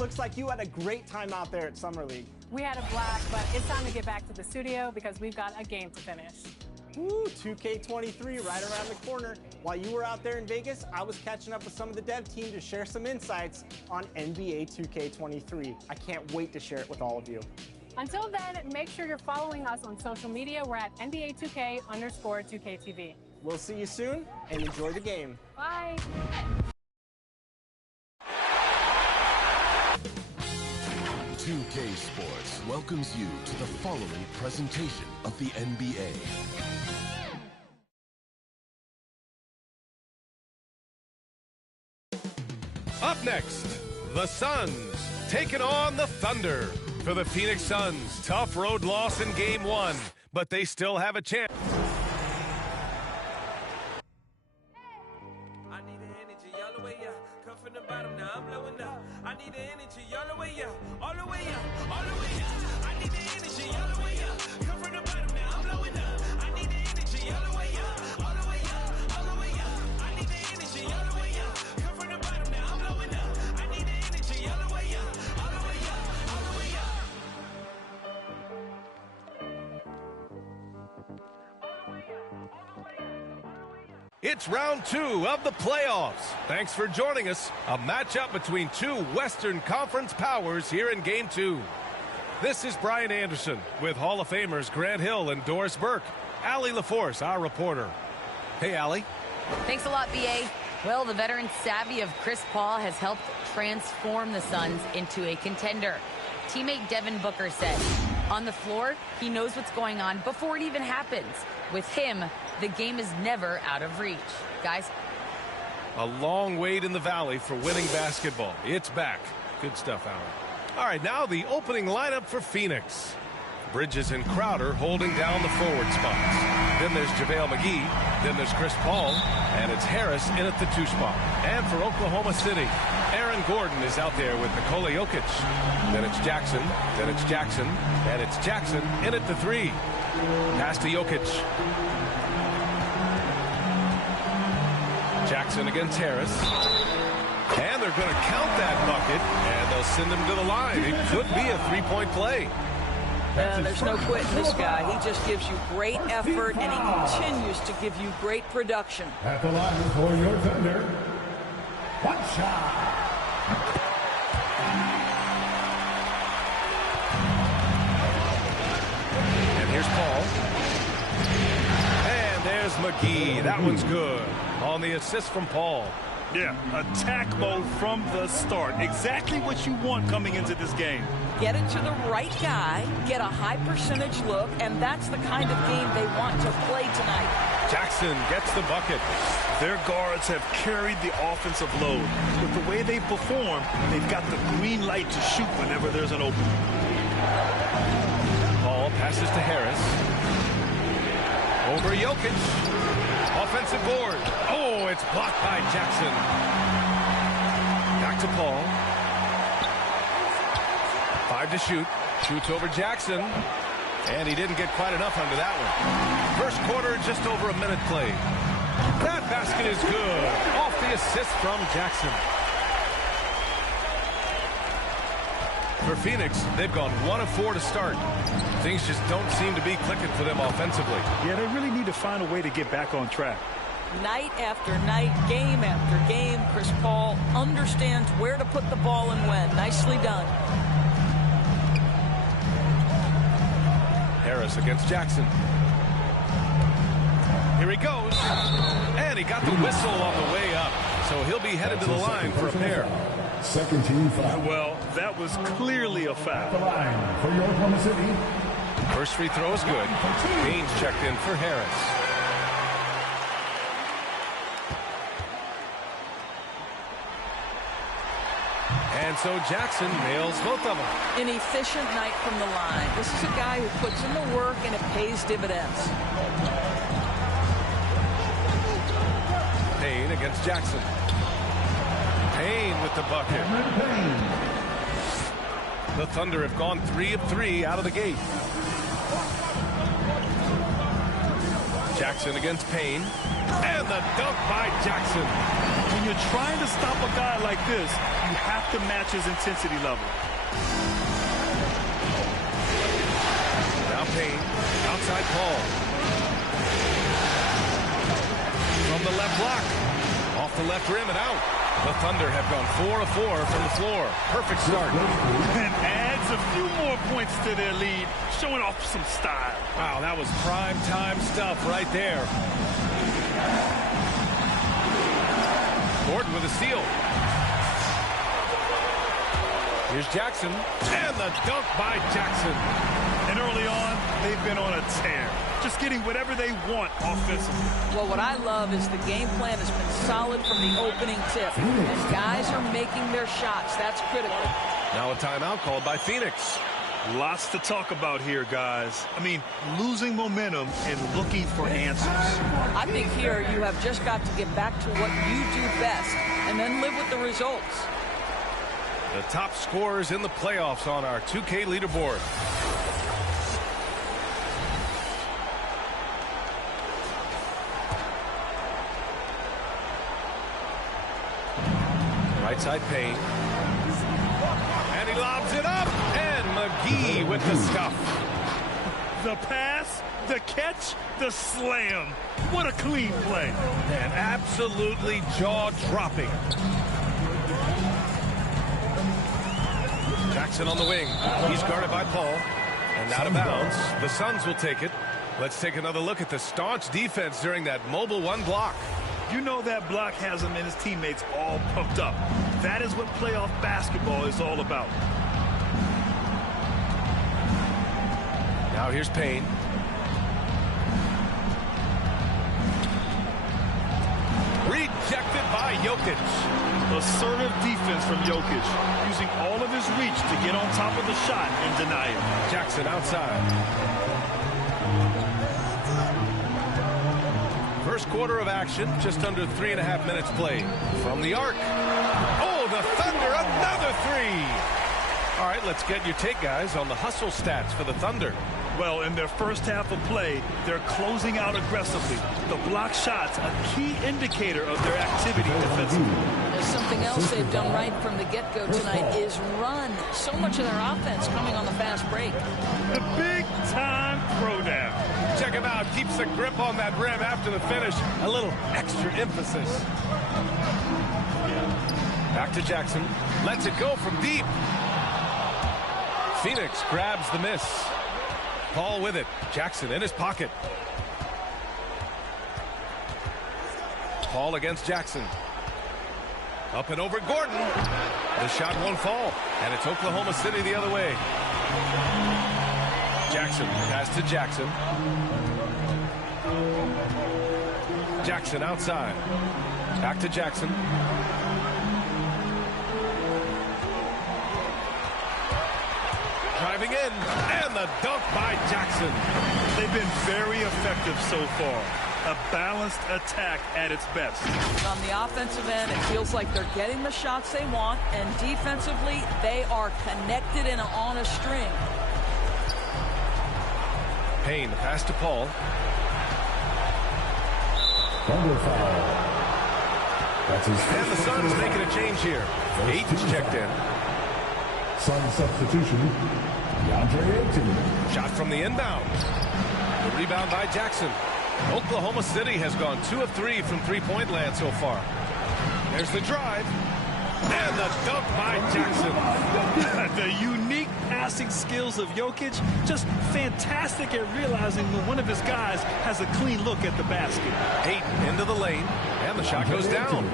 looks like you had a great time out there at Summer League. We had a blast, but it's time to get back to the studio because we've got a game to finish. Woo, 2K23 right around the corner. While you were out there in Vegas, I was catching up with some of the dev team to share some insights on NBA 2K23. I can't wait to share it with all of you. Until then, make sure you're following us on social media. We're at NBA2K_2KTV. We'll see you soon, and enjoy the game. Bye. 2K Sports welcomes you to the following presentation of the NBA. Up next, the Suns taking on the Thunder. For the Phoenix Suns, tough road loss in Game 1, but they still have a chance. I need the energy all the way up. Come from the bottom, now I'm blowing up. I need the energy all the way up, all the way up, all the way up. I need the energy all the way up. Come from the bottom, now I'm blowing up. I need the energy all the way up, all the way up, all the way up. I need the energy all the way up. Come from the bottom, now I'm blowing up. I need the energy all the way up, all the way up, all the way up. It's round 2 of the playoffs. Thanks for joining us. A matchup between two Western Conference powers here in Game 2. This is Brian Anderson with Hall of Famers Grant Hill and Doris Burke. Allie LaForce, our reporter. Hey, Allie. Thanks a lot, B.A. Well, the veteran savvy of Chris Paul has helped transform the Suns into a contender. Teammate Devin Booker said, on the floor, he knows what's going on before it even happens. With him, the game is never out of reach. Guys? A long wait in the valley for winning basketball. It's back. Good stuff, Allie. All right, now the opening lineup for Phoenix. Bridges and Crowder holding down the forward spots. Then there's JaVale McGee. Then there's Chris Paul. And it's Harris in at the 2 spot. And for Oklahoma City, Aaron Gordon is out there with Nikola Jokic. Then it's Jackson. Then it's Jackson. And it's Jackson in at the 3. Pass to Jokic. Jackson against Harris. And they're going to count that bucket. And they'll send him to the line. It could be a 3-point play. There's no quitting this guy. He just gives you great effort, and he continues to give you great production. At the line for your Thunder, one shot. And here's Paul. And there's McGee. That one's good. On the assist from Paul. Yeah, attack mode from the start. Exactly what you want coming into this game. Get it to the right guy, get a high percentage look, and that's the kind of game they want to play tonight. Jackson gets the bucket. Their guards have carried the offensive load. With the way they perform, they've got the green light to shoot whenever there's an opening. Paul passes to Harris. Over Jokic. Offensive board. Oh, it's blocked by Jackson. Back to Paul. 5 to shoot. Shoots over Jackson. And he didn't get quite enough under that one. First quarter, just over a minute played. That basket is good. Off the assist from Jackson. For Phoenix, they've gone 1 of 4 to start. Things just don't seem to be clicking for them offensively. Yeah, they really need to find a way to get back on track. Night after night, game after game, Chris Paul understands where to put the ball and when. Nicely done. Harris against Jackson. Here he goes. And he got the whistle on the way up. So he'll be headed to the line for a pair. Second team foul. Well, that was clearly a foul. The line for your Oklahoma City. First free throw is good. Baines checked in for Harris. And so Jackson nails both of them. An efficient night from the line. This is a guy who puts in the work and it pays dividends. Payne against Jackson. Payne with the bucket. The Thunder have gone 3 of 3 out of the gate. Jackson against Payne. And the dunk by Jackson. When you're trying to stop a guy like this, you have to match his intensity level. Now Payne, outside Paul. From the left block. Off the left rim and out. The Thunder have gone 4 of 4 from the floor. Perfect start. And adds a few more points to their lead, showing off some style. Wow, that was prime time stuff right there. Gordon with a steal. Here's Jackson. And the dunk by Jackson. And early on, they've been on a tear. Just getting whatever they want offensively. Well, what I love is the game plan has been solid from the opening tip. And guys are making their shots. That's critical. Now a timeout called by Phoenix. Lots to talk about here, guys. I mean, losing momentum and looking for answers. I think here you have just got to get back to what you do best and then live with the results. The top scorers in the playoffs on our 2K leaderboard. Right side Payne. And he lobs it up. And McGee with the stuff. The pass, the catch, the slam. What a clean play. And absolutely jaw-dropping. Jackson on the wing. He's guarded by Paul. And out of bounds. The Suns will take it. Let's take another look at the staunch defense during that mobile one block. You know that block has him and his teammates all pumped up. That is what playoff basketball is all about. Now here's Payne. Rejected by Jokic. Assertive defense from Jokic, using all of his reach to get on top of the shot and deny it. Jackson outside. First quarter of action, just under 3.5 minutes played. From the arc. Oh, the Thunder, another three. All right, let's get your take, guys, on the hustle stats for the Thunder. Well, in their first half of play, they're closing out aggressively. The block shots, a key indicator of their activity defensively. There's something else they've done right from the get-go tonight is run. So much of their offense coming on the fast break. The big-time throwdown. Check him out. Keeps the grip on that rim after the finish. A little extra emphasis. Back to Jackson. Lets it go from deep. Phoenix grabs the miss. Paul with it. Jackson in his pocket. Paul against Jackson. Up and over Gordon. The shot won't fall. And it's Oklahoma City the other way. Jackson, pass to Jackson. Jackson outside. Back to Jackson. Driving in, and the dunk by Jackson. They've been very effective so far. A balanced attack at its best. On the offensive end, it feels like they're getting the shots they want, and defensively, they are connected and on a string. Payne, pass to Paul. Thunder foul. That's his And the Suns making a change here. Aiton's checked in. Sun substitution, DeAndre Ayton. Shot from the inbound. The rebound by Jackson. Oklahoma City has gone 2 of 3 from three-point land so far. There's the drive. And the dunk by Jackson. The unique passing skills of Jokic, just fantastic at realizing when one of his guys has a clean look at the basket. Ayton into the lane, and the shot goes down.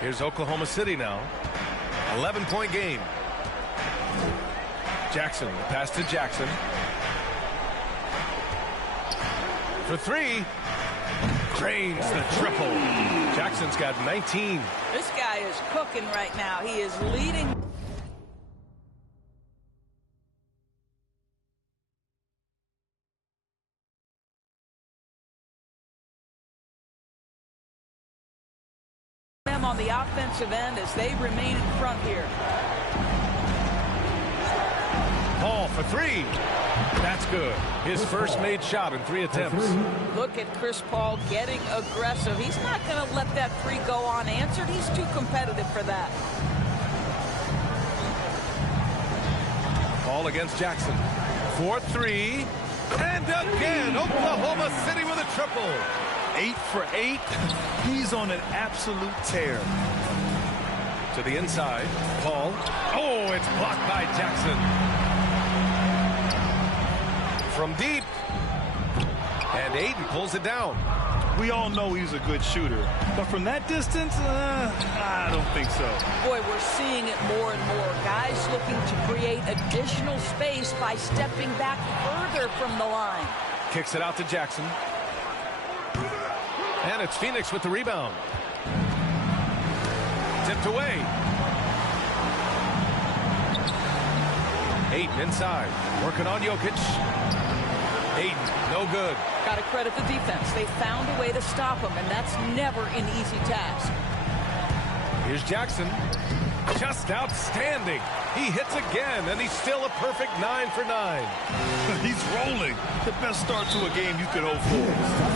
Here's Oklahoma City now. 11-point game. Jackson, the pass to Jackson. For three. Cranes the triple. Jackson's got 19. This guy is cooking right now. He is leading. Them on the offensive end as they remain in front here. Paul for three. That's good. His first made shot in 3 attempts. Look at Chris Paul getting aggressive. He's not going to let that three go unanswered. He's too competitive for that. Paul against Jackson. 4-3. And again, Oklahoma City with a triple. 8 for 8. He's on an absolute tear. To the inside. Paul. Oh, it's blocked by Jackson. From deep. And Aiden pulls it down. We all know he's a good shooter, but from that distance, I don't think so. Boy, we're seeing it more and more. Guys looking to create additional space by stepping back further from the line. Kicks it out to Jackson. And it's Phoenix with the rebound. Tipped away. Aiden inside. Working on Jokic. Aiden, no good. Got to credit the defense. They found a way to stop him, and that's never an easy task. Here's Jackson. Just outstanding. He hits again, and he's still a perfect 9 for 9. He's rolling. The best start to a game you could hope for.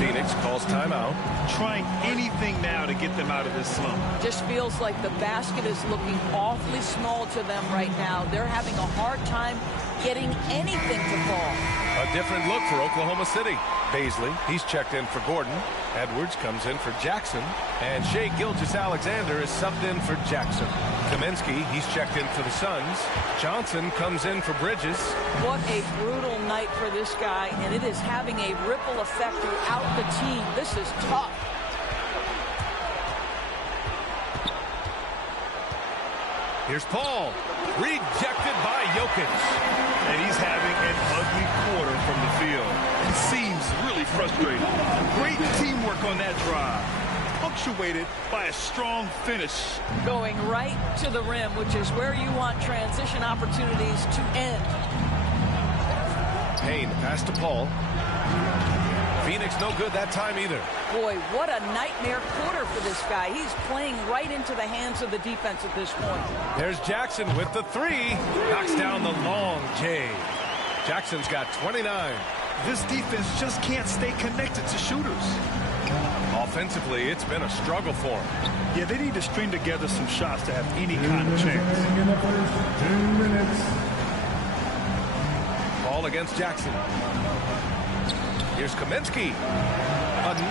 Phoenix calls timeout. Trying anything now to get them out of this slump. Just feels like the basket is looking awfully small to them right now. They're having a hard time getting anything to fall. A different look for Oklahoma City. Baisley, he's checked in for Gordon. Edwards comes in for Jackson. And Shai Gilgeous-Alexander is subbed in for Jackson. Kaminsky, he's checked in for the Suns. Johnson comes in for Bridges. What a brutal night for this guy, and it is having a ripple effect throughout the team. This is tough. Here's Paul. Rejected by Jokic. And he's having an ugly quarter from the field. It seems really frustrating. Great teamwork on that drive. Punctuated by a strong finish. Going right to the rim, which is where you want transition opportunities to end. Payne, pass to Paul. Phoenix no good that time either. Boy, what a nightmare quarter for this guy. He's playing right into the hands of the defense at this point. There's Jackson with the three. Knocks down the long J. Jackson's got 29. This defense just can't stay connected to shooters. Offensively, it's been a struggle for them. Yeah, they need to string together some shots to have any kind of chance. In the first 2 minutes. Paul against Jackson. Here's Kaminsky.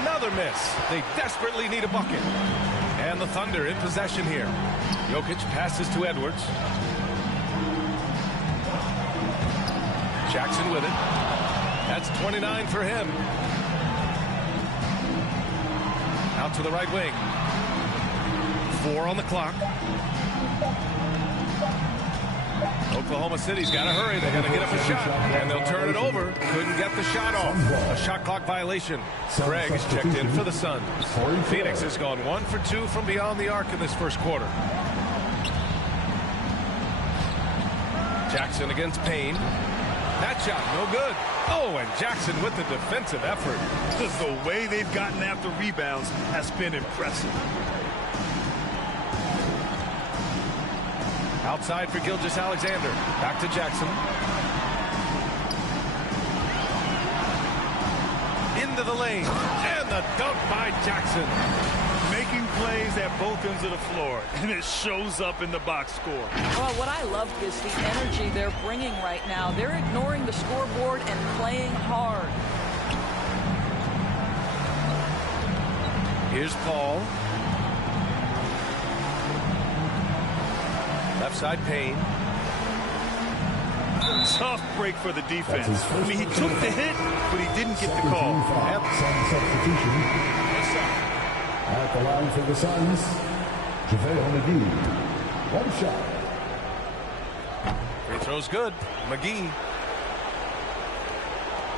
Another miss. They desperately need a bucket. And the Thunder in possession here. Jokic passes to Edwards. Jackson with it. That's 29 for him. Out to the right wing. 4 on the clock. Oklahoma City's got to hurry. They're going to get up a shot, and they'll turn it over. Couldn't get the shot off. A shot clock violation. Craig is checked in for the Suns. Phoenix has gone 1 for 2 from beyond the arc in this first quarter. Jackson against Payne. That shot, no good. Oh, and Jackson with the defensive effort. The way they've gotten after rebounds has been impressive. Outside for Gilgeous-Alexander. Back to Jackson. Into the lane. And the dunk by Jackson. Making plays at both ends of the floor, and it shows up in the box score. Well, what I love is the energy they're bringing right now. They're ignoring the scoreboard and playing hard. Here's Paul. Left side Payne. Tough break for the defense. I mean, he took the hit, but he didn't get the call. Yep. Substitution. At the line for the Suns, JaVale McGee. 1 shot. Free throw's good. McGee.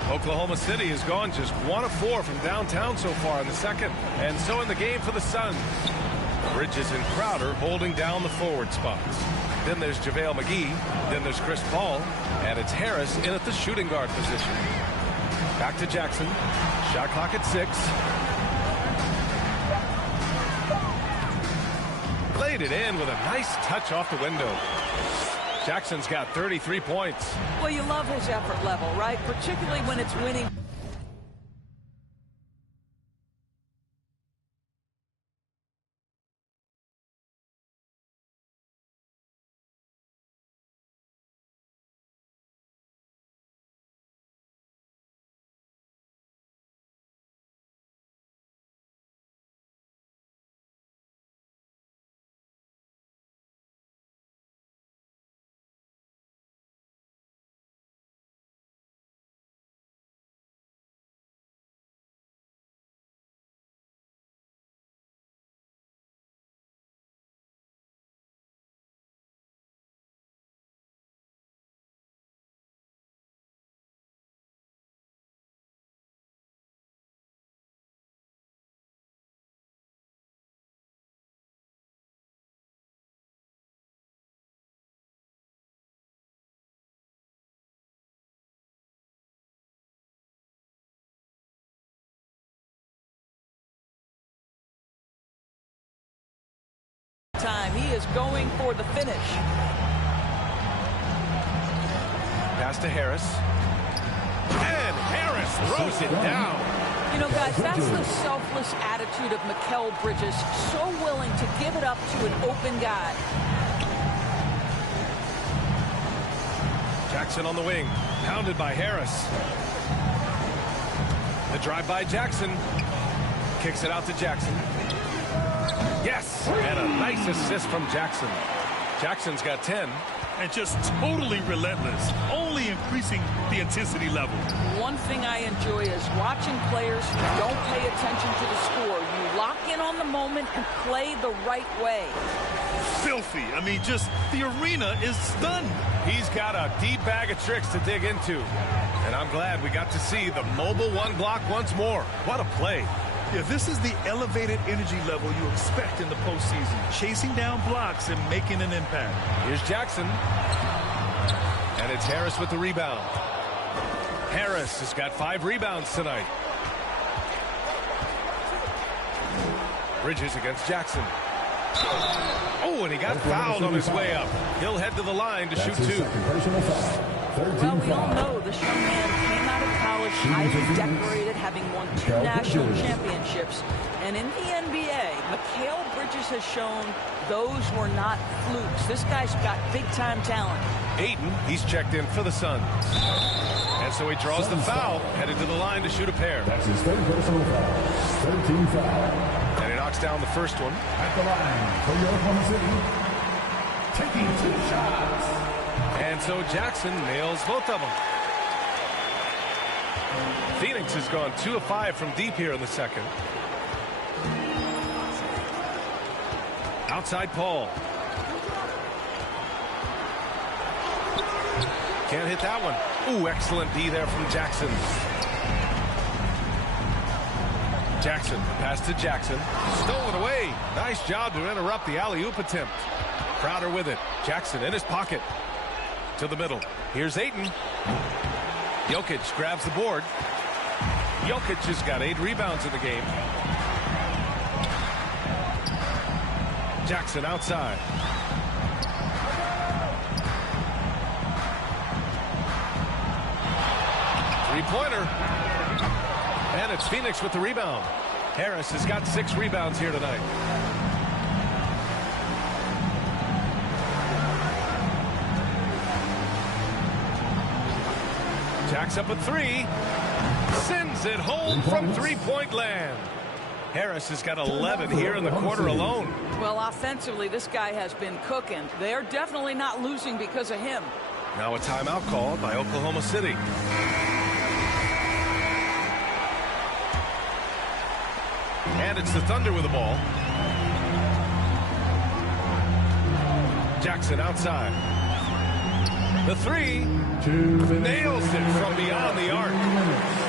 Oklahoma City has gone just 1 of 4 from downtown so far in the second. And so in the game for the Suns. Bridges and Crowder holding down the forward spots. Then there's JaVale McGee. Then there's Chris Paul. And it's Harris in at the shooting guard position. Back to Jackson. Shot clock at 6. Laid it in with a nice touch off the window. Jackson's got 33 points. Well, you love his effort level, right? Particularly when it's winning. Time. He is going for the finish. Pass to Harris. And Harris throws it down. You know, guys, that's the selfless attitude of Mikal Bridges. So willing to give it up to an open guy. Jackson on the wing. Pounded by Harris. The drive by Jackson. Kicks it out to Jackson. Yes, and a nice assist from Jackson. Jackson's got 10. And just totally relentless, only increasing the intensity level. One thing I enjoy is watching players who don't pay attention to the score. You lock in on the moment and play the right way. Filthy. I mean, just the arena is stunned. He's got a deep bag of tricks to dig into. And I'm glad we got to see the mobile one block once more. What a play. Yeah, this is the elevated energy level you expect in the postseason. Chasing down blocks and making an impact. Here's Jackson. And it's Harris with the rebound. Harris has got 5 rebounds tonight. Bridges against Jackson. Oh, and he got fouled on his way up. He'll head to the line to shoot 2. Well, we all know this young man came out of college highly decorated, having won 2 national championships. And in the NBA, Mikal Bridges has shown those were not flukes. This guy's got big-time talent. Ayton, he's checked in for the Suns. And so he draws the foul, headed to the line to shoot a pair. That's his third personal foul. 13 foul. And he knocks down the first one. At the line for Oklahoma City. Taking 2 shots. And so Jackson nails both of them. Phoenix has gone 2 of 5 from deep here in the second. Outside Paul. Can't hit that one. Ooh, excellent D there from Jackson. Jackson, pass to Jackson. Stolen away. Nice job to interrupt the alley-oop attempt. Crowder with it. Jackson in his pocket. To the middle. Here's Ayton. Jokic grabs the board. Jokic has got 8 rebounds in the game. Jackson outside. Three-pointer. And it's Phoenix with the rebound. Harris has got 6 rebounds here tonight. Jacks up a 3. Sends it home from three-point land. Harris has got 11 here in the quarter alone. Well, offensively, this guy has been cooking. They're definitely not losing because of him. Now a timeout called by Oklahoma City. And it's the Thunder with the ball. Jackson outside. The 3. Nails it from beyond the arc.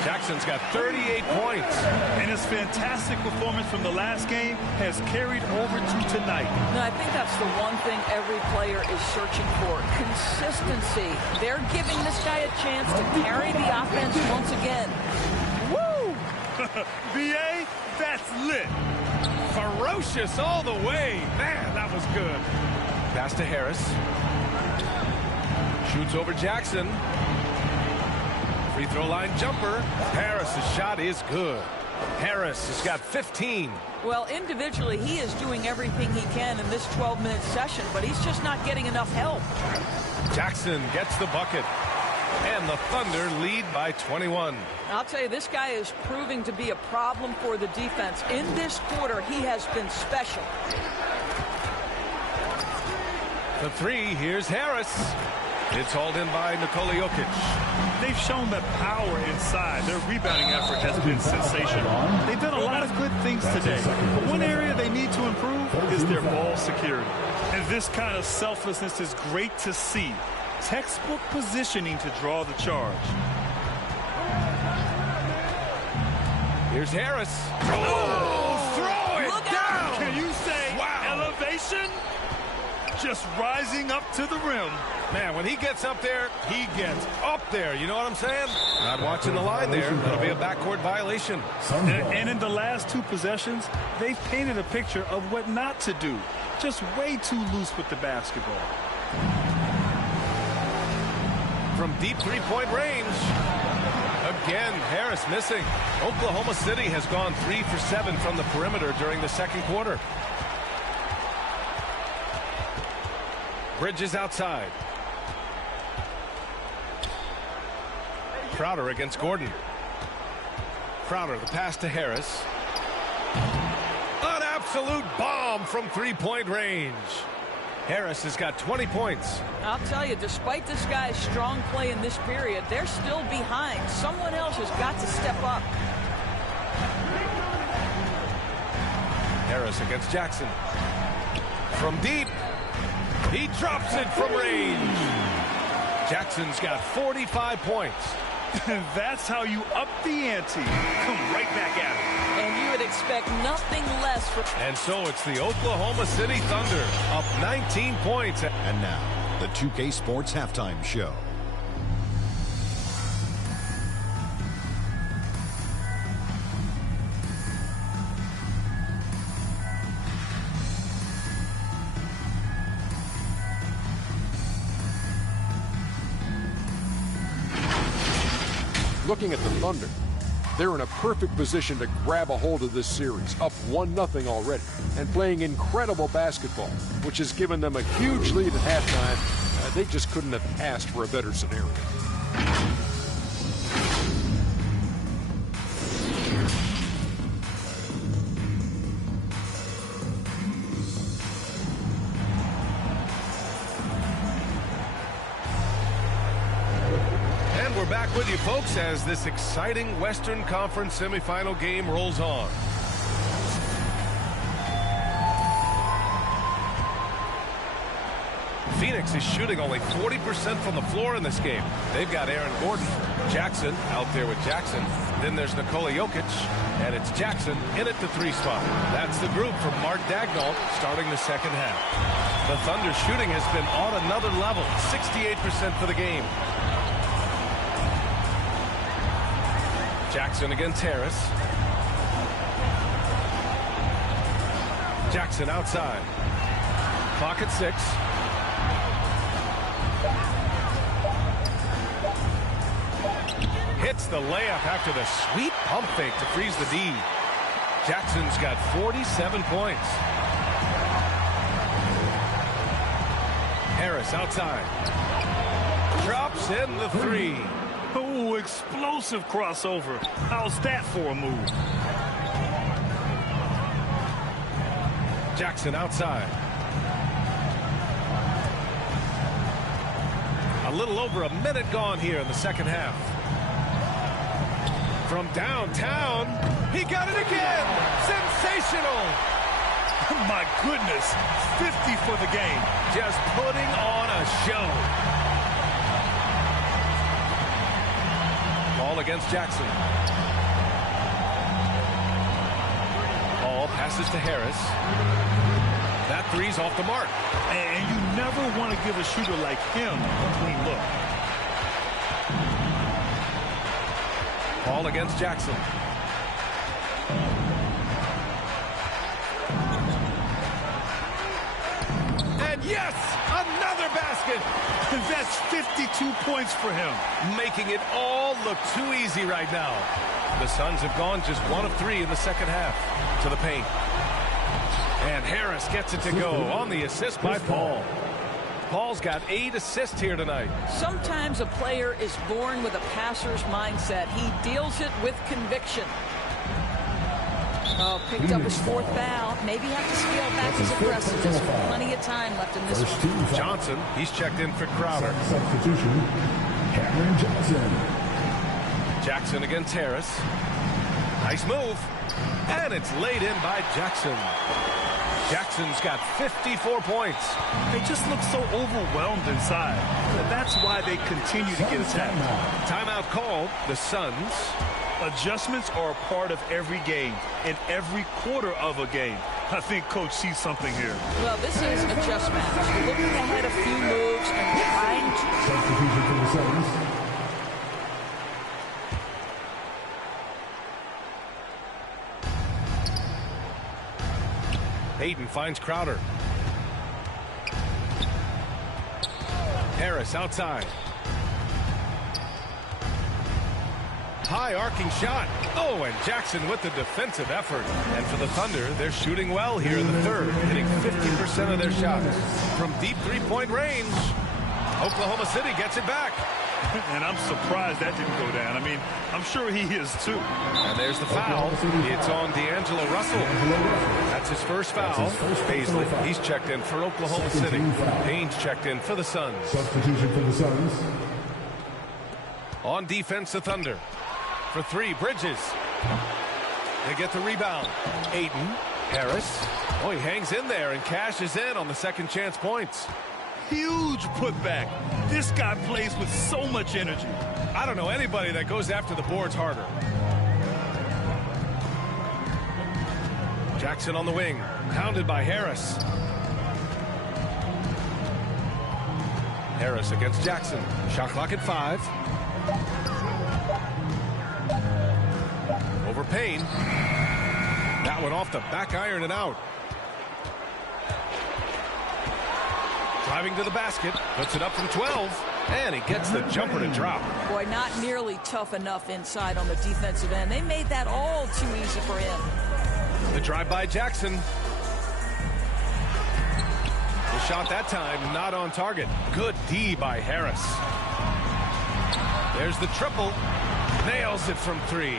Jackson's got 38 points. And his fantastic performance from the last game has carried over to tonight. No, I think that's the one thing every player is searching for. Consistency. They're giving this guy a chance to carry the offense once again. Woo! BA, that's lit. Ferocious all the way. Man, that was good. Pass to Harris. Shoots over Jackson. Free throw line jumper. Harris's shot is good. Harris has got 15. Well, individually, he is doing everything he can in this 12-minute session, but he's just not getting enough help. Jackson gets the bucket. And the Thunder lead by 21. I'll tell you, this guy is proving to be a problem for the defense. In this quarter, he has been special. The three, here's Harris. It's hauled in by Nikola Jokic. They've shown that power inside. Their rebounding effort has been sensational. They've done a lot of good things today. But one area they need to improve is their ball security. And this kind of selflessness is great to see. Textbook positioning to draw the charge. Here's Harris. Oh, throw it down. Can you say elevation? Just rising up to the rim. Man, when he gets up there, he gets up there. You know what I'm saying? Not watching the line there. That'll be a backcourt violation. And in the last two possessions, they've painted a picture of what not to do. Just way too loose with the basketball. From deep three-point range. Again, Harris missing. Oklahoma City has gone 3 for 7 from the perimeter during the second quarter. Bridges outside. Crowder against Gordon. Crowder, the pass to Harris. An absolute bomb from three-point range. Harris has got 20 points. I'll tell you, despite this guy's strong play in this period, they're still behind. Someone else has got to step up. Harris against Jackson. From deep. He drops it from range. Jackson's got 45 points. That's how you up the ante. Come right back at it. And you would expect nothing less from... And so it's the Oklahoma City Thunder up 19 points. And now, the 2K Sports Halftime Show. Looking at the Thunder, they're in a perfect position to grab a hold of this series, up 1-0 already, and playing incredible basketball, which has given them a huge lead at halftime. They just couldn't have asked for a better scenario. We're back with you, folks, as this exciting Western Conference semifinal game rolls on. Phoenix is shooting only 40% from the floor in this game. They've got Aaron Gordon, Jackson out there with Jackson. Then there's Nikola Jokic, and it's Jackson in at the 3 spot. That's the group from Mark Daigneault starting the second half. The Thunder shooting has been on another level, 68% for the game. Jackson against Harris. Jackson outside. Clock at 6. Hits the layup after the sweet pump fake to freeze the D. Jackson's got 47 points. Harris outside. Drops in the 3. Oh, explosive crossover. How's that for a move? Jackson outside. A little over a minute gone here in the second half. From downtown, he got it again. Sensational. My goodness, 50 for the game. Just putting on a show. Ball against Jackson. Ball passes to Harris. That three's off the mark. And you never want to give a shooter like him a clean look. Ball against Jackson. And yes, another basket. That's 52 points for him. Making it all look too easy right now. The Suns have gone just 1 of 3 in the second half. To the paint. And Harris gets it to go on the assist by Paul. Paul's got 8 assists here tonight. Sometimes a player is born with a passer's mindset. He deals it with conviction. Oh, picked up his 4th foul. Maybe have to scale back his aggressiveness. Plenty of time left in this one. Johnson, he's checked in for Crowder. Substitution, Cameron Johnson. Jackson against Harris. Nice move. And it's laid in by Jackson. Jackson's got 54 points. They just look so overwhelmed inside. That's why they continue to get attacked. Timeout called. The Suns. Adjustments are a part of every game and every quarter of a game. I think Coach sees something here. Well, this is a chess match. Looking ahead a few moves and trying to... Substitution for the Suns. Hayden finds Crowder. Harris outside. High arcing shot. Oh, and Jackson with the defensive effort. And for the Thunder, they're shooting well here in the third, hitting 50% of their shots from deep three-point range. Oklahoma City gets it back. And I'm surprised that didn't go down. I mean, I'm sure he is too. And there's the foul. It's on D'Angelo Russell. That's his first foul. Paisley, he's checked in for Oklahoma City. Payne's checked in for the Suns. Substitution for the Suns. On defense, the Thunder. For 3, Bridges. They get the rebound. Ayton, Harris. Oh, he hangs in there and cashes in on the second chance points. Huge putback. This guy plays with so much energy. I don't know anybody that goes after the boards harder. Jackson on the wing, pounded by Harris. Harris against Jackson. Shot clock at 5. Over Payne. That one off the back iron and out. Driving to the basket, puts it up from 12, and he gets the jumper to drop. Boy, not nearly tough enough inside on the defensive end. They made that all too easy for him. The drive by Jackson. The shot that time not on target. Good D by Harris. There's the triple. Nails it from 3.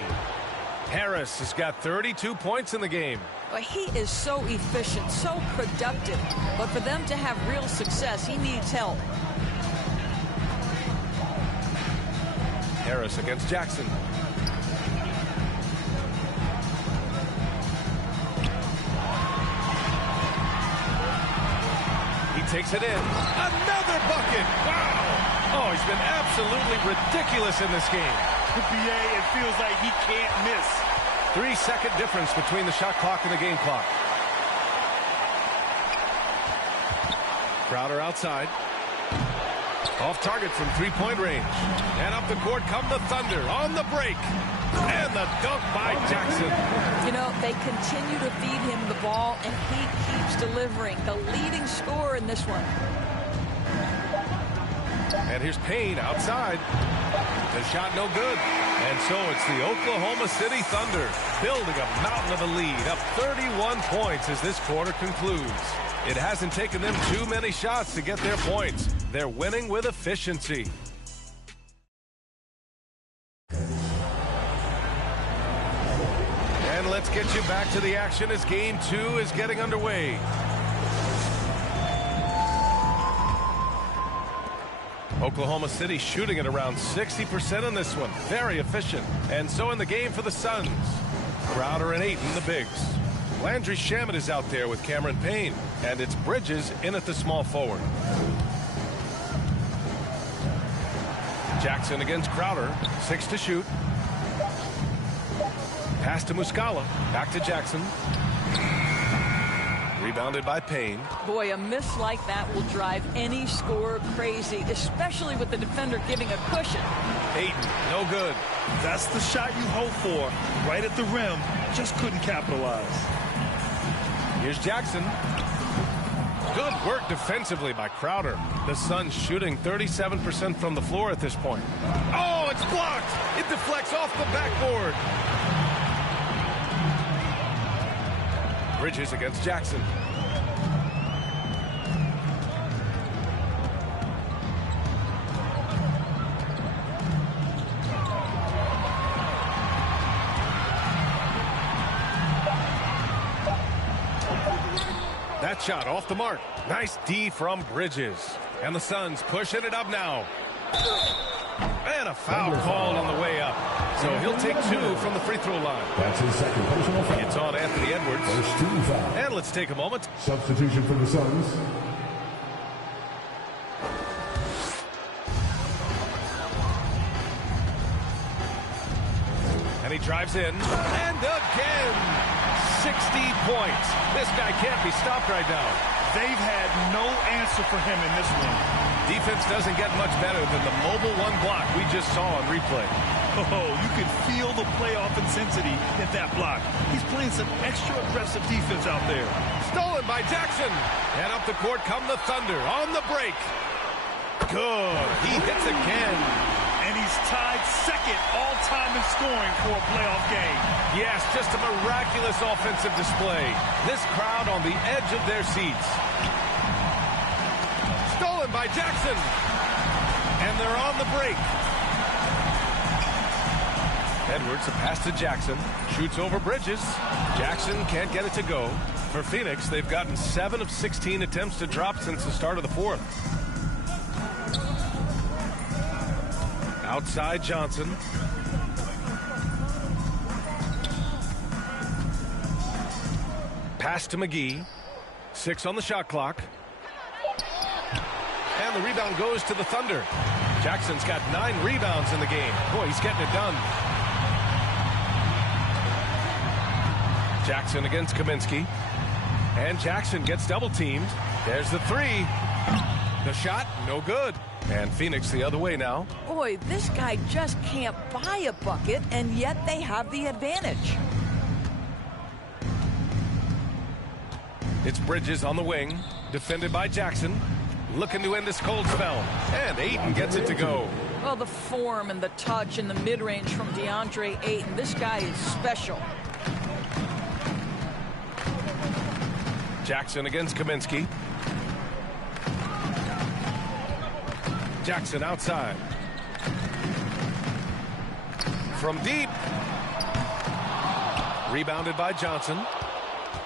Harris has got 32 points in the game. He is so efficient, so productive. But for them to have real success, he needs help. Harris against Jackson. He takes it in. Another bucket. Wow. Oh, he's been absolutely ridiculous in this game. The BA, it feels like he can't miss. 3-second difference between the shot clock and the game clock. Crowder outside. Off target from three-point range. And up the court come the Thunder on the break. And the dunk by Jackson. You know, they continue to feed him the ball, and he keeps delivering. The leading scorer in this one. And here's Payne outside. The shot no good. And so it's the Oklahoma City Thunder building a mountain of a lead, up 31 points as this quarter concludes. It hasn't taken them too many shots to get their points. They're winning with efficiency. And let's get you back to the action as Game 2 is getting underway. Oklahoma City shooting at around 60% in this one. Very efficient. And so in the game for the Suns. Crowder and Ayton, the bigs. Landry Shamet is out there with Cameron Payne. And it's Bridges in at the small forward. Jackson against Crowder. 6 to shoot. Pass to Muscala. Back to Jackson. Rebounded by Payne. Boy, a miss like that will drive any scorer crazy, especially with the defender giving a cushion. Ayton, no good. That's the shot you hope for. Right at the rim. Just couldn't capitalize. Here's Jackson. Good work defensively by Crowder. The Suns shooting 37% from the floor at this point. Oh, it's blocked. It deflects off the backboard. Bridges against Jackson. That shot off the mark. Nice D from Bridges. And the Suns pushing it up now. And a foul called on the way up. So he'll take 2 from the free throw line. That's his second personal foul. It's on Anthony Edwards. First 2 fouls. And let's take a moment. Substitution for the Suns. And he drives in. And again, 60 points. This guy can't be stopped right now. They've had no answer for him in this one. Defense doesn't get much better than the mobile 1 block we just saw on replay. Oh, you can feel the playoff intensity in that block. He's playing some extra aggressive defense out there. Stolen by Jackson. And up the court come the Thunder on the break. Good. He hits again. And he's tied second all-time in scoring for a playoff game. Yes, just a miraculous offensive display. This crowd on the edge of their seats. Stolen by Jackson. And they're on the break. Edwards, a pass to Jackson. Shoots over Bridges. Jackson can't get it to go. For Phoenix, they've gotten 7 of 16 attempts to drop since the start of the fourth. Outside Johnson. Pass to McGee. 6 on the shot clock. And the rebound goes to the Thunder. Jackson's got 9 rebounds in the game. Boy, he's getting it done. Jackson against Kaminsky. And Jackson gets double teamed. There's the 3. The shot, no good. And Phoenix the other way now. Boy, this guy just can't buy a bucket, and yet they have the advantage. It's Bridges on the wing, defended by Jackson. Looking to end this cold spell. And Ayton gets it to go. Well, the form and the touch and the mid-range from DeAndre Ayton. This guy is special. Jackson against Kaminsky. Jackson outside. From deep. Rebounded by Johnson.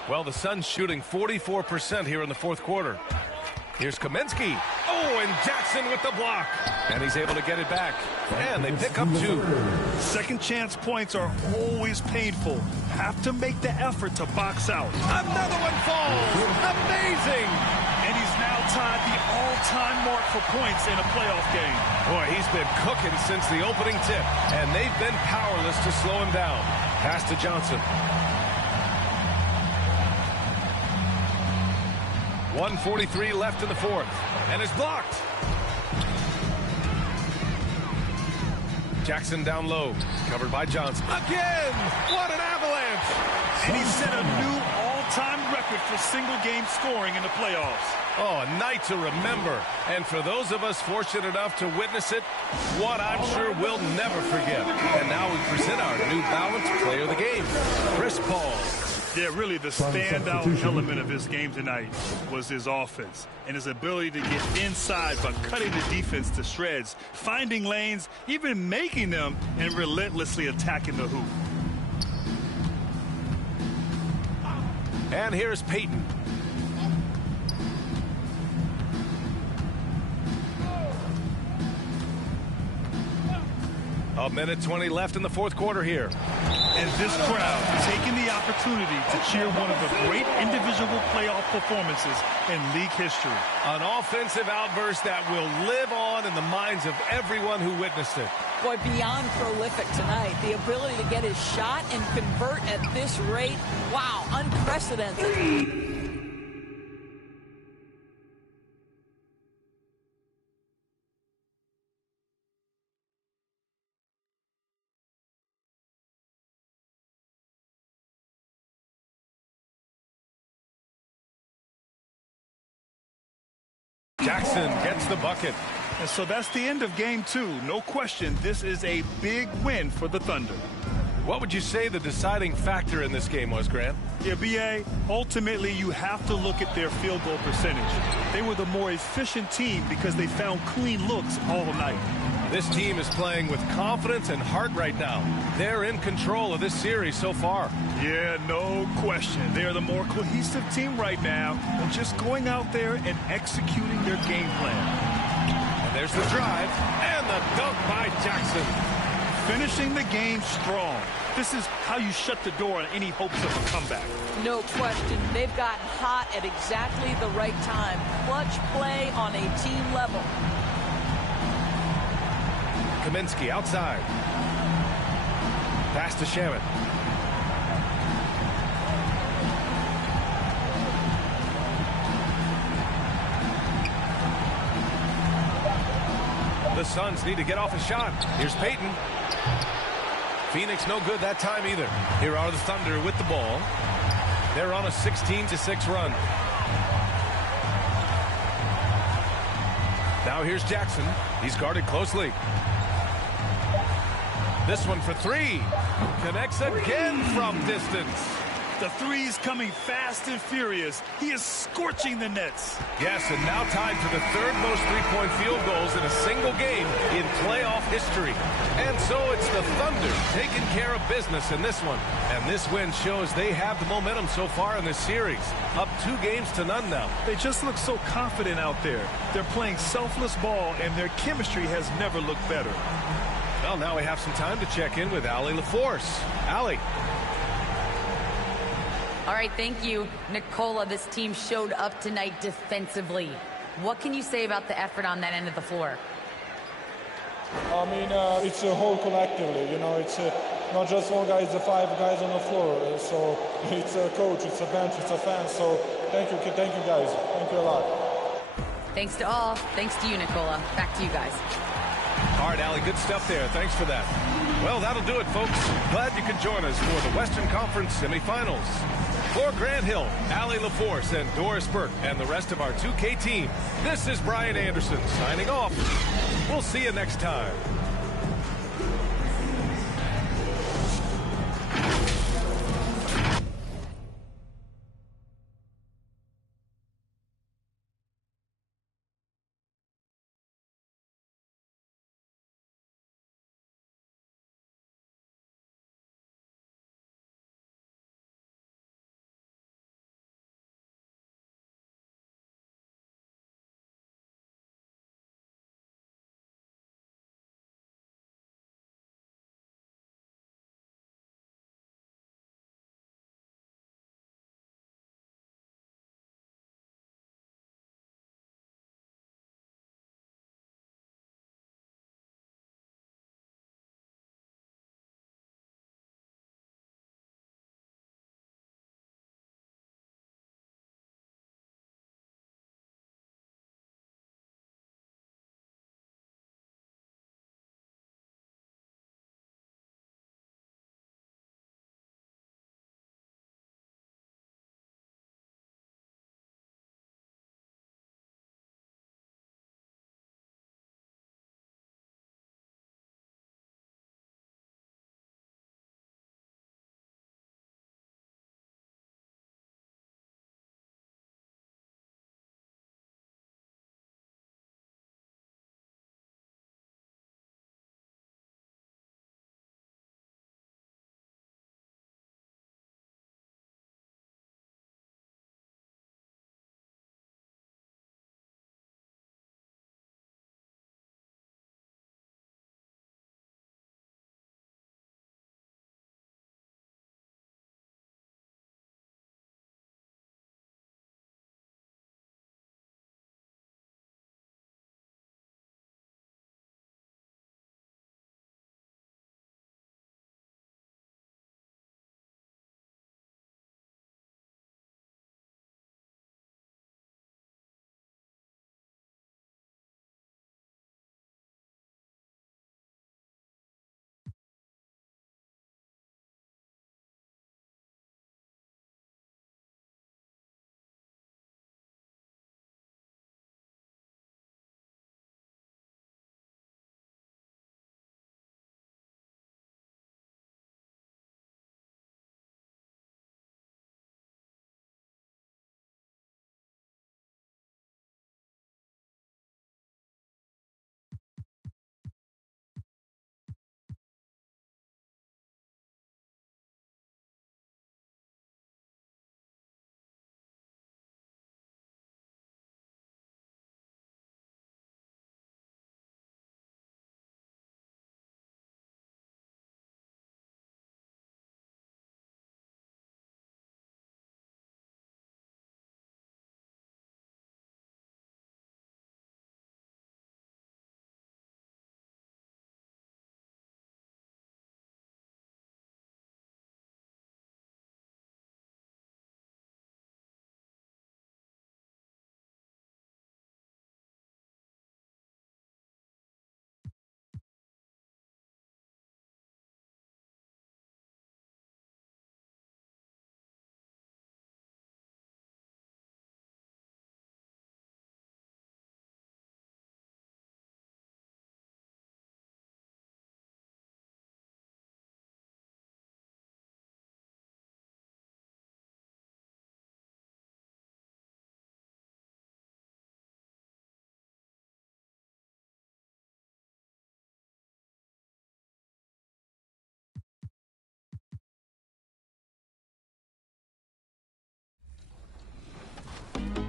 Well, the Suns shooting 44% here in the fourth quarter. Here's Kaminsky. Oh, and Jackson with the block. And he's able to get it back. And they pick up 2. Second chance points are always painful. Have to make the effort to box out. Another one falls. Amazing. And he's now tied the all-time mark for points in a playoff game. Boy, he's been cooking since the opening tip. And they've been powerless to slow him down. Pass to Johnson. 1:43 left in the fourth. And it's blocked. Jackson down low. Covered by Johnson. Again! What an avalanche! And he set a new all-time record for single-game scoring in the playoffs. Oh, a night to remember. And for those of us fortunate enough to witness it, what I'm sure we'll never forget. And now we present our new balanced player of the game, Chris Paul. Yeah, really the standout element of his game tonight was his offense and his ability to get inside by cutting the defense to shreds, finding lanes, even making them, and relentlessly attacking the hoop. And here's Payton. A minute 20 left in the fourth quarter here. And this crowd taking the opportunity to cheer one of the great individual playoff performances in league history. An offensive outburst that will live on in the minds of everyone who witnessed it. Boy, beyond prolific tonight. The ability to get his shot and convert at this rate. Wow, unprecedented. Jackson gets the bucket. And so that's the end of game 2. No question, this is a big win for the Thunder. What would you say the deciding factor in this game was, Grant? Yeah, B.A., ultimately you have to look at their field goal percentage. They were the more efficient team because they found clean looks all night. This team is playing with confidence and heart right now. They're in control of this series so far. Yeah, no question. They are the more cohesive team right now and just going out there and executing their game plan. And there's the drive and the dunk by Jackson. Finishing the game strong. This is how you shut the door on any hopes of a comeback. No question. They've gotten hot at exactly the right time. Clutch play on a team level. Kaminsky outside. Pass to Shaman. The Suns need to get off a shot. Here's Payton. Phoenix no good that time either. Here are the Thunder with the ball. They're on a 16-6 run. Now here's Jackson. He's guarded closely. This one for three. Connects again from distance. The three's coming fast and furious. He is scorching the nets. Yes, and now tied for the third most three-point field goals in a single game in playoff history. And so it's the Thunder taking care of business in this one. And this win shows they have the momentum so far in this series. Up 2-0 now. They just look so confident out there. They're playing selfless ball, and their chemistry has never looked better. Well, now we have some time to check in with Allie LaForce. Allie. All right, thank you, Nicola. This team showed up tonight defensively. What can you say about the effort on that end of the floor? I mean, it's a whole collectively. You know, it's not just one guy, it's the 5 guys on the floor. So it's a coach, it's a bench, it's a fan. So thank you guys. Thank you a lot. Thanks to all. Thanks to you, Nicola. Back to you guys. All right, Allie, good stuff there. Thanks for that. Well, that'll do it, folks. Glad you could join us for the Western Conference semifinals. For Grant Hill, Allie LaForce, and Doris Burke, and the rest of our 2K team, this is Brian Anderson signing off. We'll see you next time.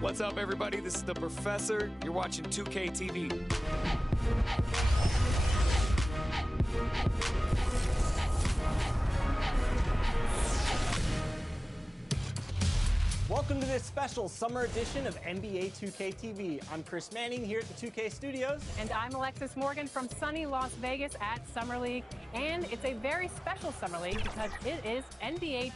What's up, everybody? This is the Professor. You're watching 2K TV. Welcome to this special summer edition of NBA 2K TV. I'm Chris Manning here at the 2K Studios. And I'm Alexis Morgan from sunny Las Vegas at Summer League. And it's a very special Summer League because it is NBA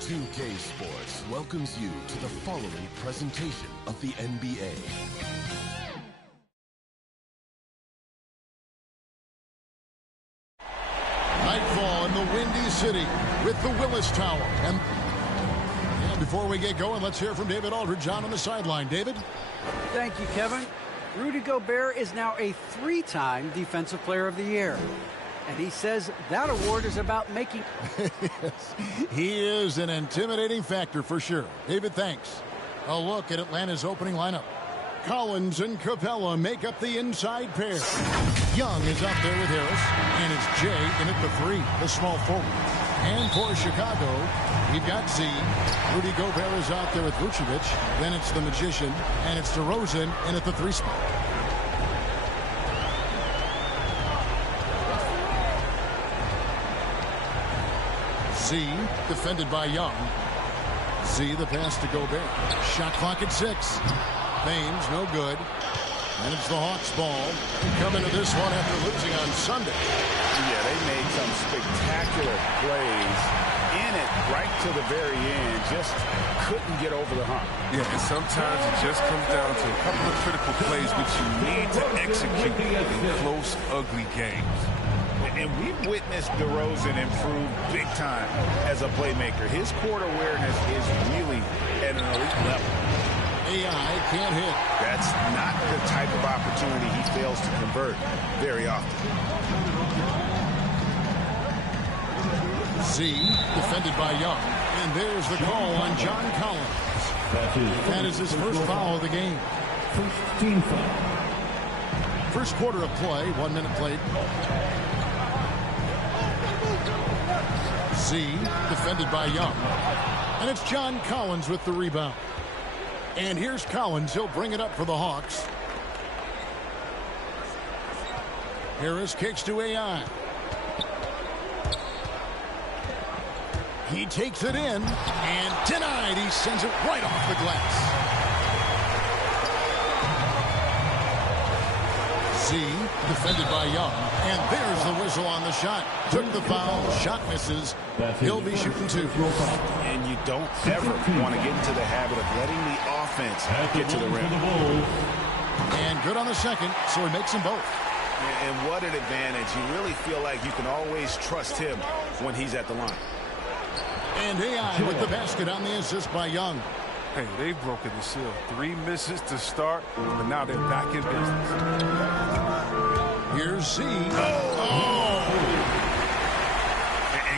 2K Sports welcomes you to the following presentation of the NBA. Nightfall in the Windy City with the Willis Tower. And before we get going, let's hear from David Aldridge on the sideline. David? Thank you, Kevin. Rudy Gobert is now a 3-time Defensive Player of the Year. And he says that award is about making... Yes, he is an intimidating factor for sure. David, thanks. A look at Atlanta's opening lineup. Collins and Capella make up the inside pair. Young is out there with Harris, and it's Jay in at the 3, the small forward. And for Chicago, we've got Z. Rudy Gobert is out there with Vucevic. Then it's the Magician, and it's DeRozan in at the 3 spot. Z, defended by Young. Z, the pass to Gobert. Shot clock at 6. Baines, no good. And it's the Hawks ball. Coming to this one after losing on Sunday. Yeah, they made some spectacular plays in it right to the very end. Just couldn't get over the hump. Yeah, and sometimes it just comes down to a couple of critical plays which you need to execute in close, ugly games. And we've witnessed DeRozan improve big time as a playmaker. His court awareness is really at an elite level. AI can't hit. That's not the type of opportunity he fails to convert very often. Z, defended by Young. And there's the call on John Collins. That is his first foul of the game. First team foul. First quarter of play, 1 minute played. Z, defended by Young. And it's John Collins with the rebound. And here's Collins. He'll bring it up for the Hawks. Harris kicks to AI. He takes it in and denied. He sends it right off the glass. Z, defended by Young. And there's the whistle on the shot. Took the foul. Shot misses. He'll be shooting 2. And you don't ever want to get into the habit of letting the offense get to the rim. And good on the second, so he makes them both. And what an advantage. You really feel like you can always trust him when he's at the line. And AI with the basket on the assist by Young. Hey, they've broken the seal. 3 misses to start, but now they're back in business. Here's Z. And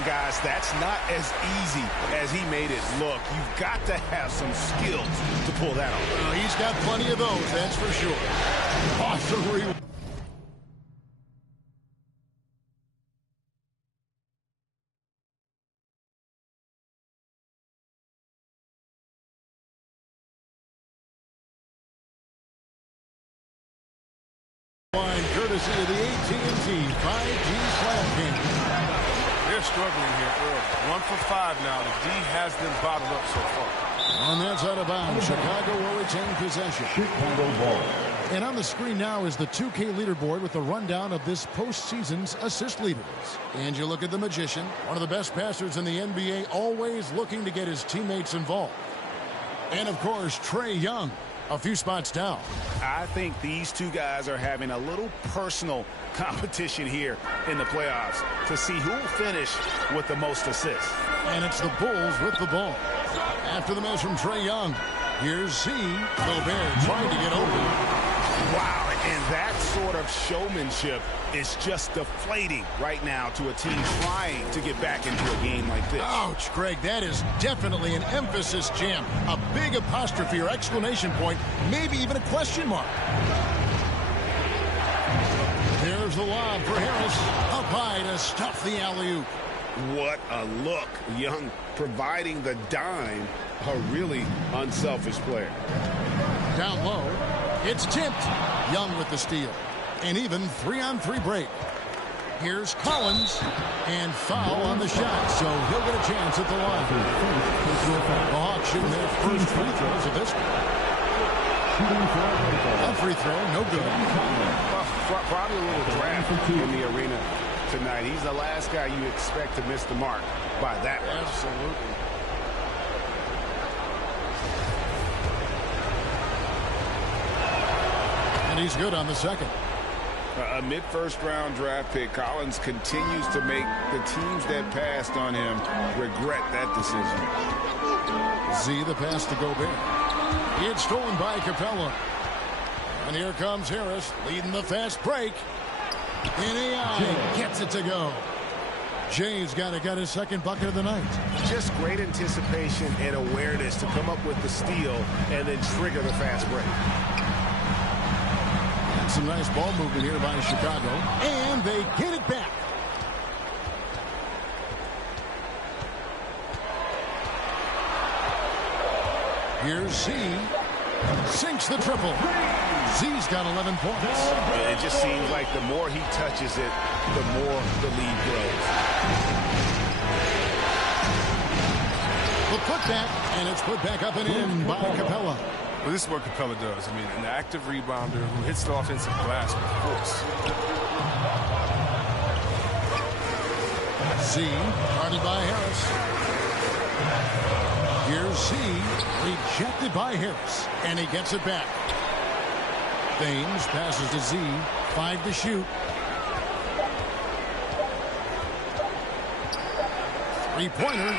guys, that's not as easy as he made it look. You've got to have some skills to pull that off. Well, he's got plenty of those, that's for sure. Awesome reward. Courtesy of the AT&T 5G Slam Game. They're struggling here early. 1 for 5 now. The D has them bottled up so far. And that's out of bounds. Chicago will retain possession. Chicago ball. And on the screen now is the 2K leaderboard with a rundown of this postseason's assist leaders. And you look at the Magician, one of the best passers in the NBA, always looking to get his teammates involved. And, of course, Trae Young, a few spots down. I think these two guys are having a little personal competition here in the playoffs to see who will finish with the most assists. And it's the Bulls with the ball. After the miss from Trae Young, here's Z. Gobert trying to get open. Wow, and that sort of showmanship is just deflating right now to a team trying to get back into a game like this. Ouch, Greg, that is definitely an emphasis jam. A big apostrophe or exclamation point, maybe even a question mark. There's the lob for Harris. Up high to stuff the alley-oop. What a look. Young providing the dime. A really unselfish player. Down low, it's tipped. Young with the steal. An even 3-on-3 break. Here's Collins, and foul on the shot, so he'll get a chance at the line. The Hawks shooting their first free throws of this one. A free throw, no good. Probably a little draft in the arena tonight. He's the last guy you expect to miss the mark by that much. Absolutely. And he's good on the second. A mid-first round draft pick. Collins continues to make the teams that passed on him regret that decision. Z the pass to Gobert. It's stolen by Capella. And here comes Harris leading the fast break. In AI gets it to go. Jay's got his second bucket of the night. Just great anticipation and awareness to come up with the steal and then trigger the fast break. Some nice ball movement here by Chicago. And they get it back. Here's Z. Sinks the triple. Z's got 11 points. It just seems like the more he touches it, the more the lead grows. The putback, and it's put back up and in by Capella. Well, this is what Capella does. I mean, an active rebounder who hits the offensive glass with force. Z, guarded by Harris. Here's Z, rejected by Harris, and he gets it back. Thames passes to Z, 5 to shoot. 3-pointer.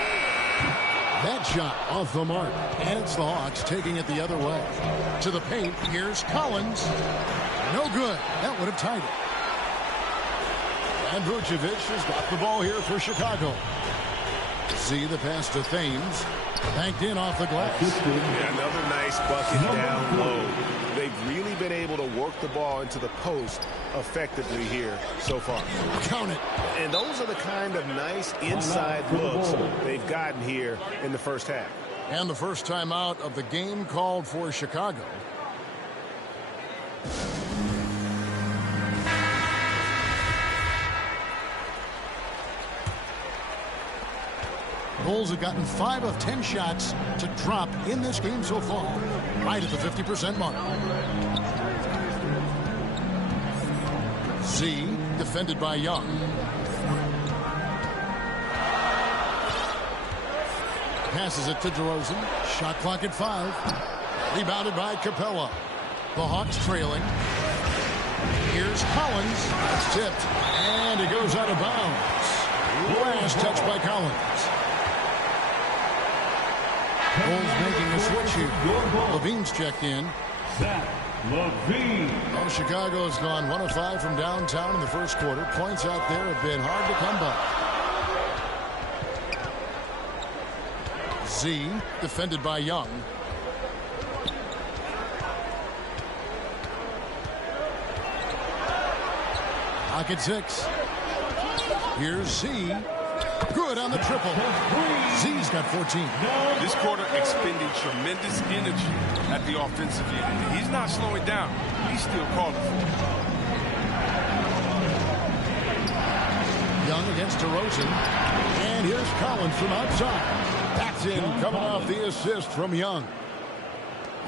That shot off the mark. And it's the Hawks taking it the other way. To the paint, here's Collins. No good. That would have tied it. And Vucevic has got the ball here for Chicago. Z the pass to Thames. Banked in off the glass. Yeah, another nice bucket down low. They've really been able to work the ball into the post effectively here so far. Count it. And those are the kind of nice inside looks they've gotten here in the first half. And the first time out of the game called for Chicago. Bulls have gotten 5 of 10 shots to drop in this game so far. Right at the 50% mark. Z, defended by Young. Passes it to DeRozan. Shot clock at 5. Rebounded by Capella. The Hawks trailing. Here's Collins. It's tipped. And it goes out of bounds. Last touch by Collins. Bulls making a switch here. Levine's checked in. Levine. Oh, Chicago has gone 1 of 5 from downtown in the first quarter. Points out there have been hard to come by. Z, defended by Young. Pocket 6. Here's Z. Good on the triple. Z's got 14. This quarter expending tremendous energy at the offensive end. He's not slowing down. He's still calling for it. Young against DeRozan. And here's Collins from outside. That's in, coming off the assist from Young.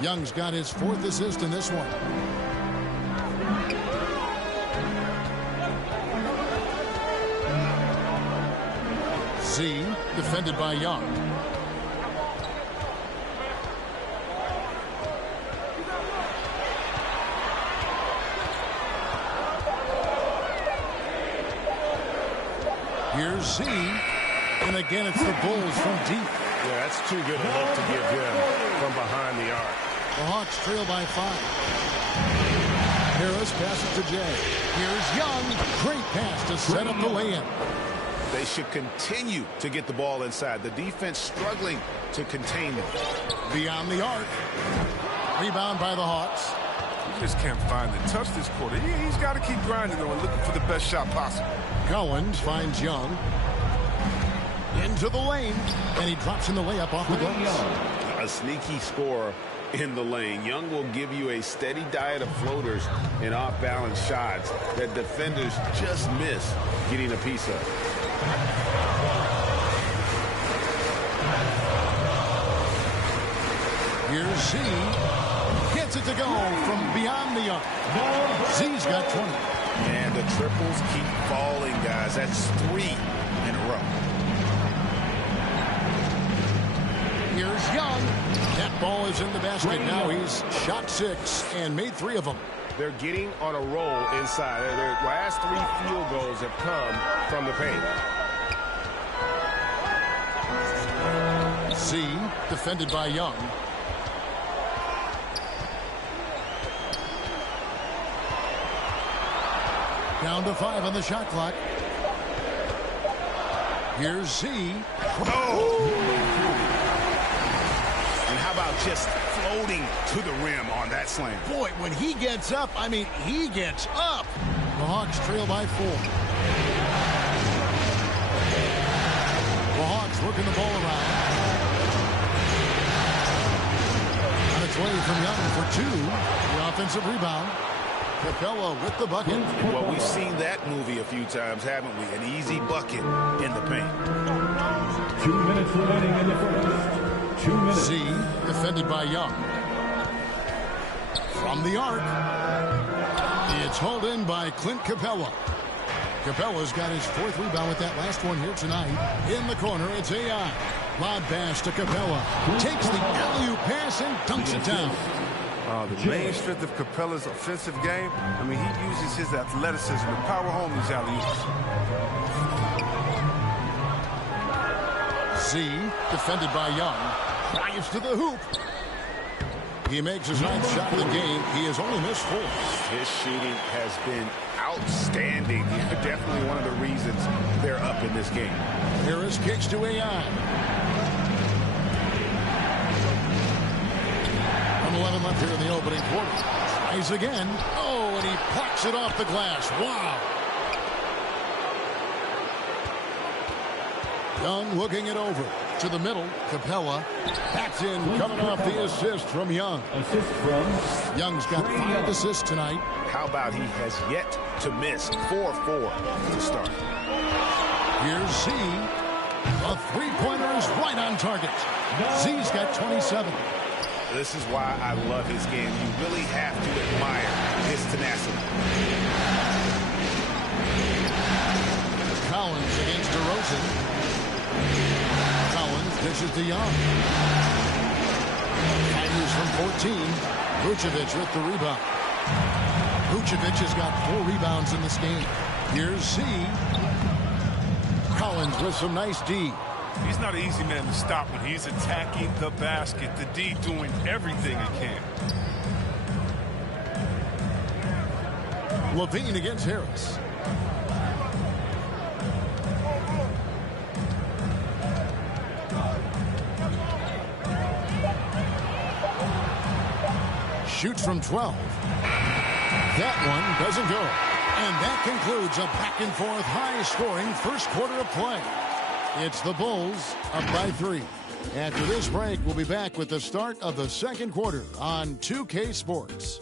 Young's got his 4th assist in this one. Z, defended by Young. Here's Z, and again it's the Bulls from deep. Yeah, that's too good a look to give him from behind the arc. The Hawks trail by 5. Harris passes to Jay. Here's Young. Great pass to set up the lay-in. They should continue to get the ball inside. The defense struggling to contain them. Beyond the arc. Rebound by the Hawks. He just can't find the touch this quarter. He's got to keep grinding, though, and looking for the best shot possible. Collins finds Young. Into the lane, and he drops in the layup off the glass. A sneaky scorer in the lane. Young will give you a steady diet of floaters and off-balance shots that defenders just miss getting a piece of. Here's Z. Gets it to go from beyond the arc. Z's got 20. And the triples keep falling, guys. That's 3 in a row. Here's Young. That ball is in the basket. Now he's shot 6 and made 3 of them. They're getting on a roll inside. Their last 3 field goals have come from the paint. Z defended by Young. Down to 5 on the shot clock. Here's Z. Oh! And how about just floating to the rim on that slam? Boy, when he gets up, I mean, he gets up. The Hawks trail by 4. The Hawks working the ball around. On its way from Young for 2. The offensive rebound. Capella with the bucket. Well, we've seen that movie a few times, haven't we? An easy bucket in the paint. 2 minutes remaining in the first. 2 minutes. Z defended by Young. From the arc. It's hauled in by Clint Capella. Capella's got his 4th rebound with that last one here tonight. In the corner, it's AI. Lob pass to Capella. Takes the alley-oop pass and dunks it down. The main strength of Capella's offensive game, I mean, he uses his athleticism to power home these alley-oops. Z, defended by Young, drives to the hoop. He makes his 9th shot of the game. He has only missed 4. His shooting has been outstanding. Definitely one of the reasons they're up in this game. Here is kicks to AI. 11 left here in the opening quarter. Tries again. Oh, and he plucks it off the glass. Wow. Young looking it over. To the middle. Capella. That's in. Coming off the assist from Young. Assist from Young's got 5 assists tonight. How about he has yet to miss 4-4 to start. Here's Z. A 3-pointer is right on target. Z's got 27. This is why I love his game. You really have to admire his tenacity. Collins against DeRozan. Collins dishes to Young. Tigers from 14. Vucevic with the rebound. Vucevic has got 4 rebounds in this game. Here's Z. Collins with some nice D. He's not an easy man to stop when he's attacking the basket. The D doing everything he can. Levine against Harris. Shoots from 12. That one doesn't go. And that concludes a back-and-forth, high-scoring first quarter of play. It's the Bulls up by 3. After this break, we'll be back with the start of the second quarter on 2K Sports.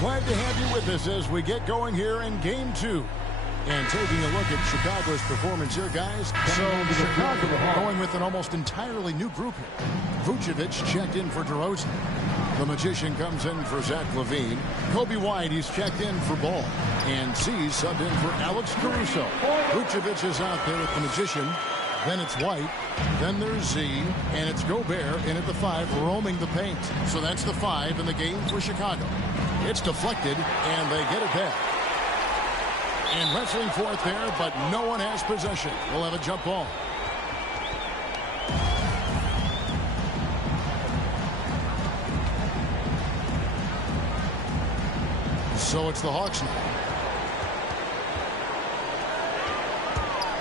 Glad to have you with us as we get going here in Game 2. And taking a look at Chicago's performance here, guys. So Chicago going with an almost entirely new group here. Vucevic checked in for DeRozan. The Magician comes in for Zach LaVine. Kobe White, he's checked in for Ball. And C's subbed in for Alex Caruso. Vucevic is out there with the Magician. Then it's White. Then there's Z. And it's Gobert in at the 5, roaming the paint. So that's the 5 in the game for Chicago. It's deflected, and they get it back. And wrestling for it there, but no one has possession. We'll have a jump ball. So it's the Hawks now.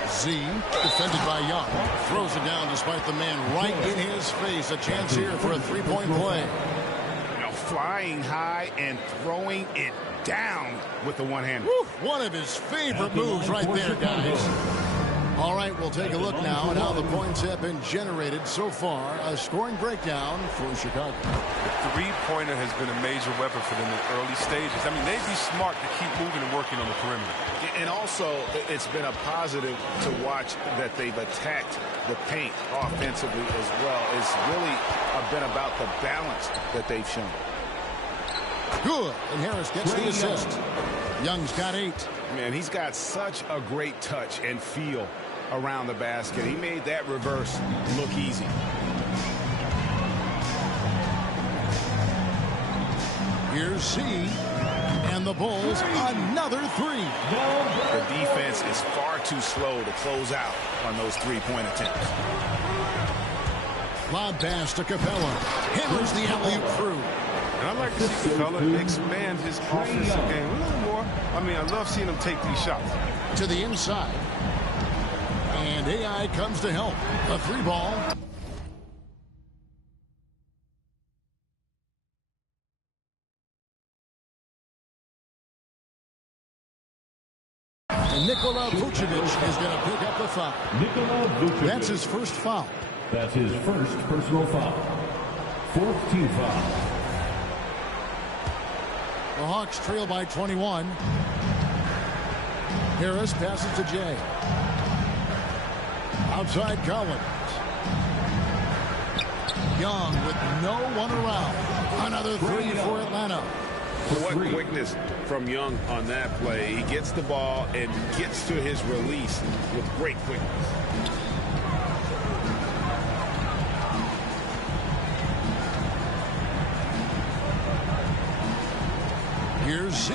Z, defended by Young, throws it down despite the man right in his face. A chance here for a three-point play. You know, flying high and throwing it down with the one-hander. One of his favorite moves right there, guys. All right, we'll take a look now at how the points have been generated so far. A scoring breakdown for Chicago. The three-pointer has been a major weapon for them in the early stages. I mean, they'd be smart to keep moving and working on the perimeter. And also, it's been a positive to watch that they've attacked the paint offensively as well. It's really been about the balance that they've shown. Good, and Harris gets the assist. Young's got 8. Man, he's got such a great touch and feel around the basket. He made that reverse look easy. Here's C, and the Bulls another 3. The defense is far too slow to close out on those three-point attempts. Lob pass to Capella. Hammers the alley-oop through. And I'd like to see Capella expand his offensive game a little more. I mean, I love seeing him take these shots. To the inside. And AI comes to help. A 3-ball. And Nikola Vucevic is going to pick up the foul. That's his first foul. That's his first personal foul. 4th team foul. The Hawks trail by 21. Harris passes to Jay. Outside Collins. Young with no one around. Another 3 for Atlanta. What quickness from Young on that play. He gets the ball and gets to his release with great quickness. Here's Z,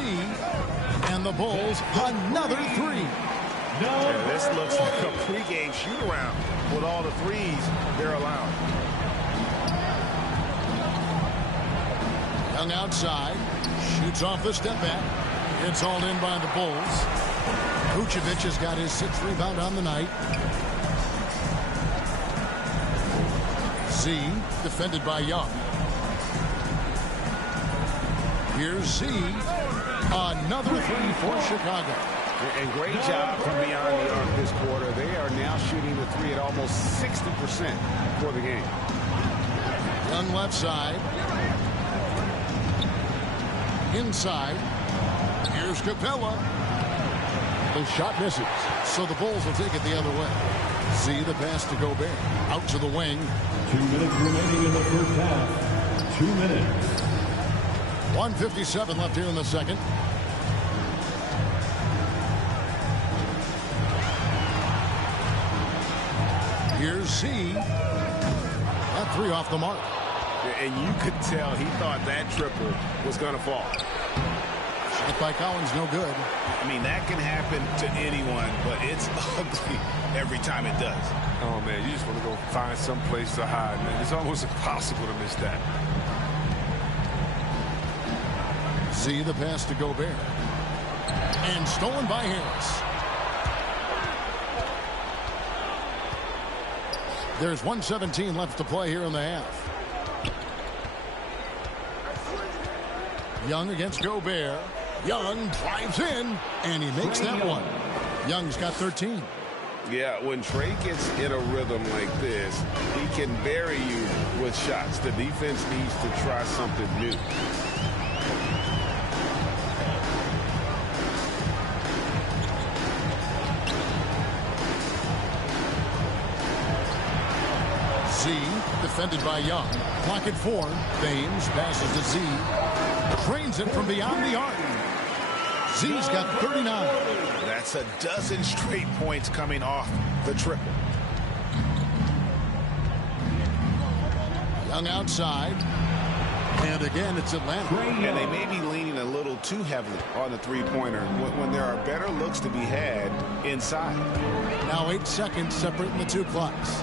and the Bulls another 3. Yeah, this looks like a pregame shoot-around with all the threes they're allowed. Young outside, shoots off the step back. It's hauled in by the Bulls. Vucevic has got his 6th rebound on the night. Z, defended by Young. Here's Z. Another 3 for Chicago. And great job from beyond the arc this quarter. They are now shooting the 3 at almost 60% for the game. Young left side. Inside. Here's Capella. The shot misses. So the Bulls will take it the other way. See the pass to Gobert. Out to the wing. 2 minutes remaining in the first half. 2 minutes. 1:57 left here in the second. Here's Z. That 3 off the mark. And you could tell he thought that triple was going to fall. Shot by Collins, no good. I mean, that can happen to anyone, but it's ugly every time it does. Oh, man, you just want to go find some place to hide, man. It's almost impossible to miss that. See the pass to Gobert. And stolen by Harris. There's 1:17 left to play here in the half. Young against Gobert. Young drives in, and he makes that one. Young's got 13. Yeah, when Trey gets in a rhythm like this, he can bury you with shots. The defense needs to try something new. Z, defended by Young. Clock at 4. Baines passes to Z. Trains it from beyond the arc. Z's got 39. That's a dozen straight points coming off the triple. Young outside. And again, it's Atlanta. And they may be leaning a little too heavily on the three-pointer when there are better looks to be had inside. Now 8 seconds separating the two clocks.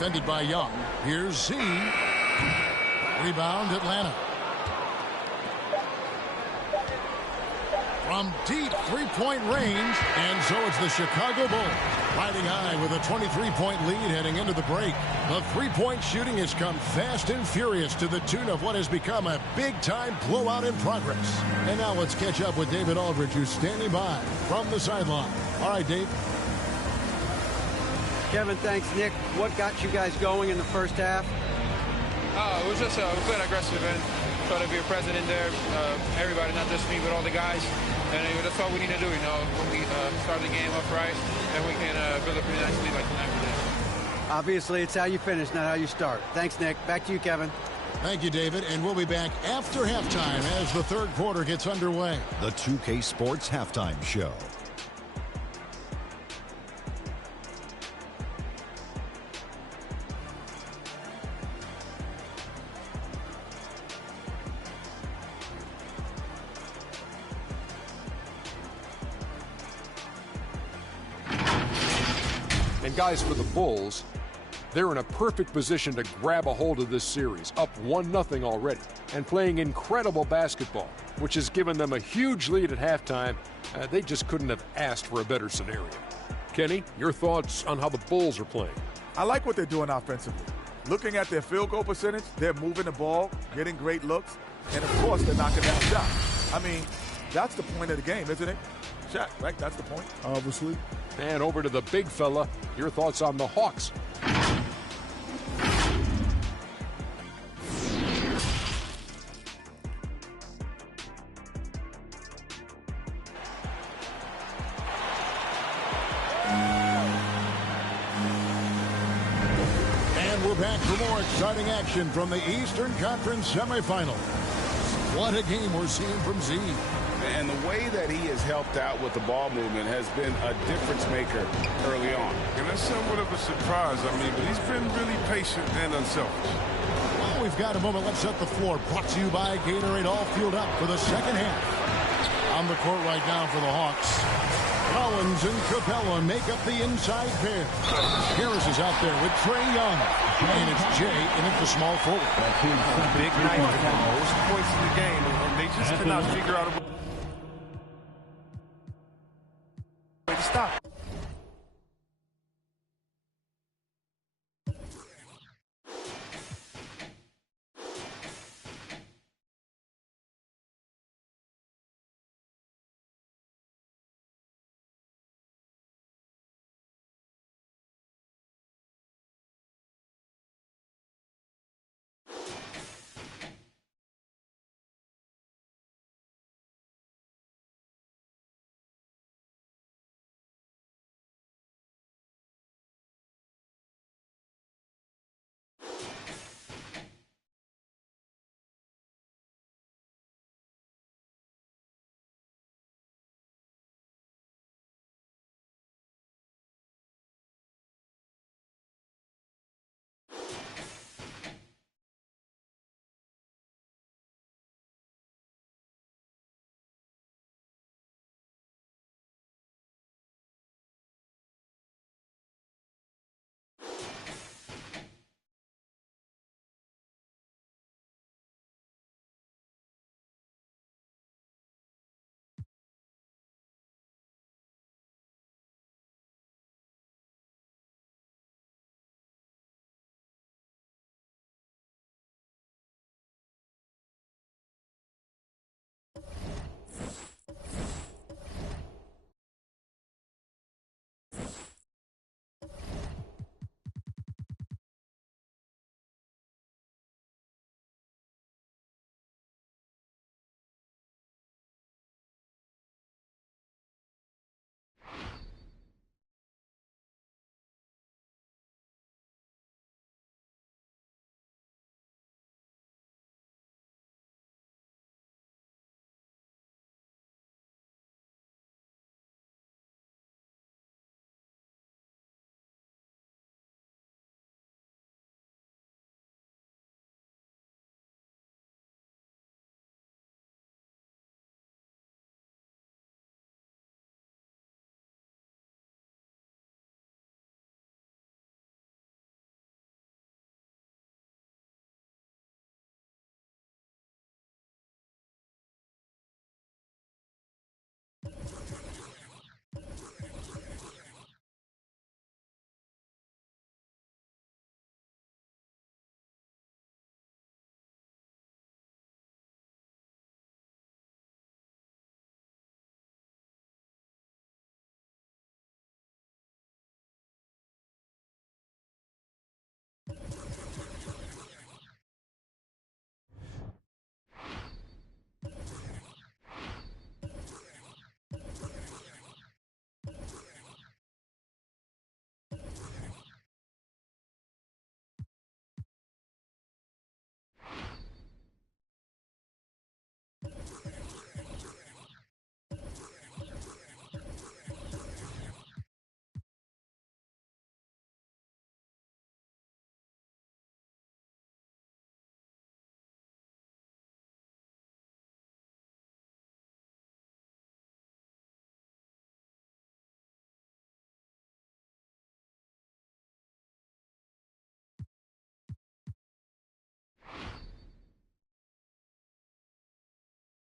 defended by Young. Here's Z. Rebound, Atlanta. From deep three-point range, and so it's the Chicago Bulls riding high with a 23-point lead heading into the break. The three-point shooting has come fast and furious to the tune of what has become a big-time blowout in progress. And now let's catch up with David Aldridge, who's standing by from the sideline. All right, Dave. Kevin, thanks, Nick. What got you guys going in the first half? It was just we played aggressive and try to be present in there. Everybody, not just me, but all the guys. And that's all we need to do, you know, when we start the game up right, and we can build a pretty nice lead like tonight we did. Obviously, it's how you finish, not how you start. Thanks, Nick. Back to you, Kevin. Thank you, David. And we'll be back after halftime as the third quarter gets underway. The 2K Sports Halftime Show. And guys, for the Bulls, they're in a perfect position to grab a hold of this series, up 1-0 already, and playing incredible basketball, which has given them a huge lead at halftime. They just couldn't have asked for a better scenario. Kenny, your thoughts on how the Bulls are playing? I like what they're doing offensively. Looking at their field goal percentage, they're moving the ball, getting great looks, and of course they're knocking down shots. I mean, that's the point of the game, isn't it? Shaq, right? That's the point. Obviously. And over to the big fella, your thoughts on the Hawks? And we're back for more exciting action from the Eastern Conference semifinals. What a game we're seeing from Z. And the way that he has helped out with the ball movement has been a difference maker early on. And that's somewhat of a surprise, I mean, but he's been really patient and unselfish. Well, we've got a moment. Let's set the floor. Brought to you by Gatorade. All fueled up for the second half. On the court right now for the Hawks. Collins and Capella make up the inside pair. Harris is out there with Trae Young. And it's Jay in at the small forward. Big night for most points in the game. And they just cannot figure out a